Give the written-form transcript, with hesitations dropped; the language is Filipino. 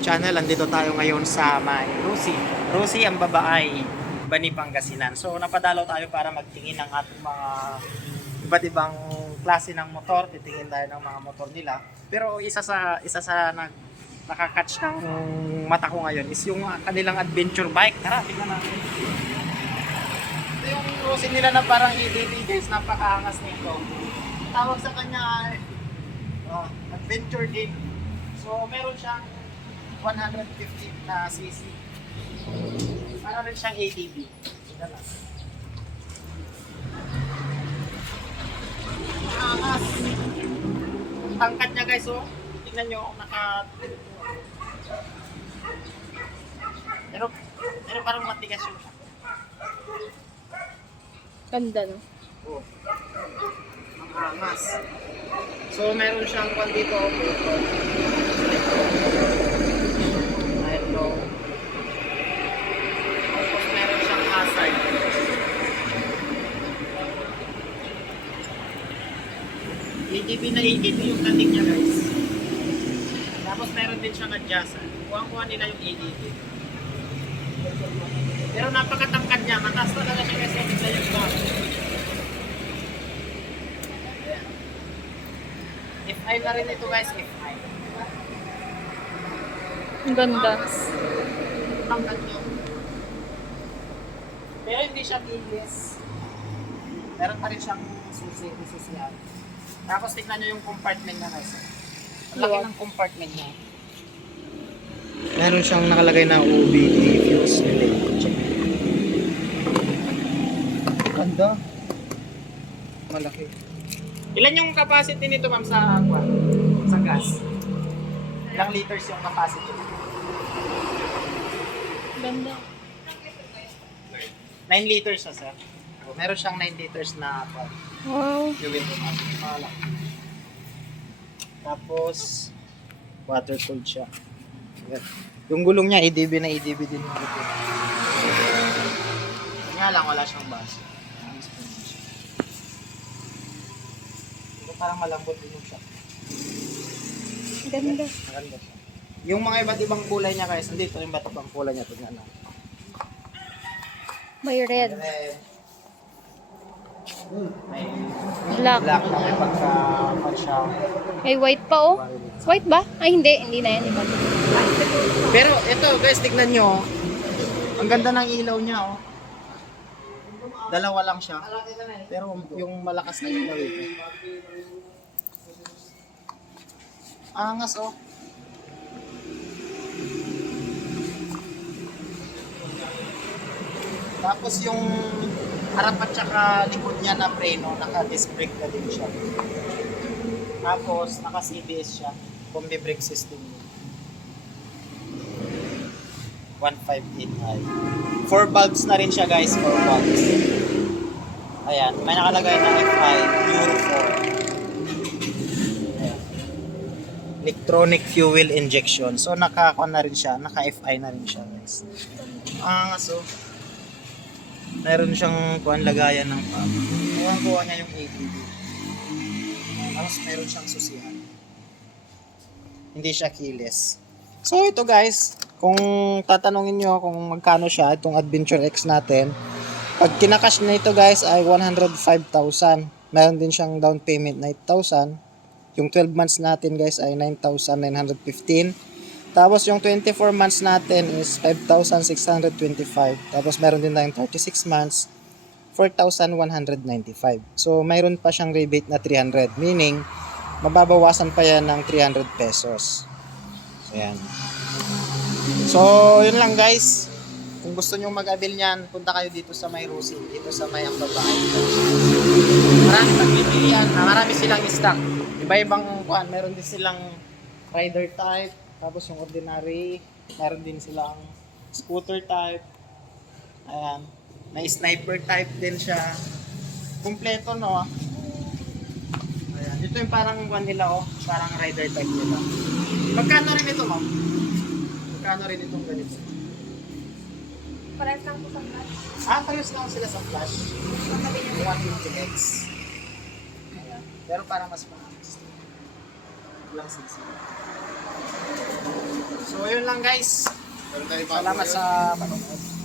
Channel, andito tayo ngayon sa may Rosie. Rosie ang babae, Bani Pangasinan. So napadalaw tayo para magtingin ng ating mga iba't ibang klase ng motor. Titingin tayo ng mga motor nila. Pero isa sa nakakatch ng mata ko ngayon is yung kanilang adventure bike. Tara, tingnan natin. Ito yung Rosie nila na parang EDV guys, napakaangas nito. Tawag sa kanya ay adventure game. So meron siyang 150 na cc. Para rin siyang ATV. Angas. Tangkad niya guys, oh. Tingnan nyo, pero parang matigas yung siya. Ganda, no? Oh. Ang angas. So meron siyang kwan dito. Hello. Tapos meron siyang hazard. ATV na ATV yung kating niya guys. Tapos meron din siyang adjustan. Kuha nila yung ATV. Pero napakatangkad niya. Mataas talaga siya kasi sa yung iba. FI na rin ito guys. FI. Ang ganda. Tangkad niyo. Pero hindi siya keyless. Meron pa rin siyang susiyan. Tapos tignan nyo yung compartment na guys. Ang laki ng compartment niya. Meron siyang nakalagay na OBD fuse check. Ganda. Malaki. Ilan yung capacity nito ma'am sa gas? Ilang liters yung capacity? Ganda. 9 liters na sir. Meron siyang 9 liters na Wow. fuel. Tapos water cooled siya. Yung gulong niya EDB na EDB din yung gulong. Kanya lang wala siyang base. Pero parang malambot din yung siya. Ganda. Maganda siya. Yung mga iba't ibang kulay niya guys, nandito yung iba't ibang kulay niya. Tignan lang. May red. May Black. black na may pagka siya. May white pa, oh. White ba? Ay, hindi. Hindi na yan. Iba. Pero ito guys, tignan nyo. Ang ganda ng ilaw niya oh. Dalawa lang siya. Pero yung malakas na ilaw ito. Angas oh. Tapos yung harap at saka likod niya na preno, naka-disc brake na din siya. Tapos naka-CBS siya, combi brake system. 158i. 4 valves na rin siya guys, 4 valves. Ayan, may nakalagay na FI, Euro 4. Ayan. Electronic fuel injection. So naka-on na rin siya, naka-FI na rin siya guys. So meron siyang lagayan ng pump. Kuha niya yung ATV. Tapos meron siyang susihan. Hindi siya keyless. So ito guys, kung tatanungin nyo kung magkano siya, itong Adventure X natin, pag kinakash na ito guys ay 105,000. Meron din siyang down payment na 8,000. Yung 12 months natin guys ay 9,915. Tapos yung 24 months natin is 5,625. Tapos meron din tayong 36 months, 4,195. So mayroon pa siyang rebate na 300. Meaning, mababawasan pa yan ng 300 pesos. So yan. So yun lang guys. Kung gusto nyo mag-avail niyan, punta kayo dito sa may Rosie. Dito sa may ang babae. Marami pagpipilian. Marami silang stock. Iba-ibang kuan. Meron din silang rider type. Tapos yung ordinary, meron din silang scooter type. Ayan. May sniper type din siya. Kumpleto no. Ayan. Ito yung parang one nila oh. Parang rider type nila. Magkano rin ito ma'am? Magkano rin itong ganito? Parehas lang po sa flash. Parehas lang sila sa flash. Yung 150X. Ayan. Pero parang mas mahal. Lang sisi. So So, yun lang guys. Meron tayo bago Salamat ngayon. sa panonood.